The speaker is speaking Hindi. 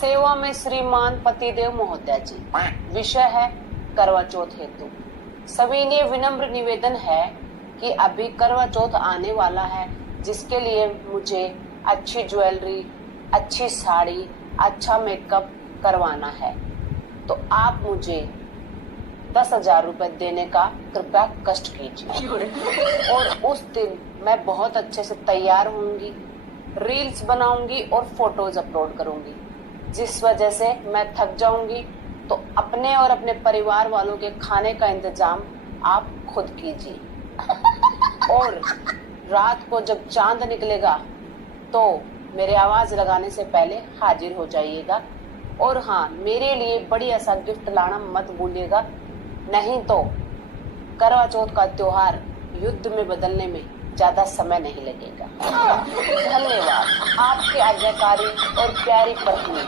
सेवा में श्रीमान पतिदेव महोदय जी। विषय है करवा चौथ हेतु। सविनय विनम्र निवेदन है कि अभी करवा चौथ आने वाला है, जिसके लिए मुझे अच्छी ज्वेलरी, अच्छी साड़ी, अच्छा मेकअप करवाना है। तो आप मुझे 10,000 रुपए देने का कृपया कष्ट कीजिए। और उस दिन मैं बहुत अच्छे से तैयार होंगी, रील्स बनाऊंगी और फोटोज अपलोड करूंगी। जिस वजह से मैं थक जाऊंगी, तो अपने और अपने परिवार वालों के खाने का इंतजाम आप खुद कीजिए। और रात को जब चांद निकलेगा तो मेरे आवाज लगाने से पहले हाजिर हो जाइएगा। और हाँ, मेरे लिए बढ़िया सा गिफ्ट लाना मत भूलिएगा, नहीं तो करवा चौथ का त्योहार युद्ध में बदलने में ज्यादा समय नहीं लगेगा। धन्यवाद। आपकी आज्ञाकारी और प्यारी पत्नी।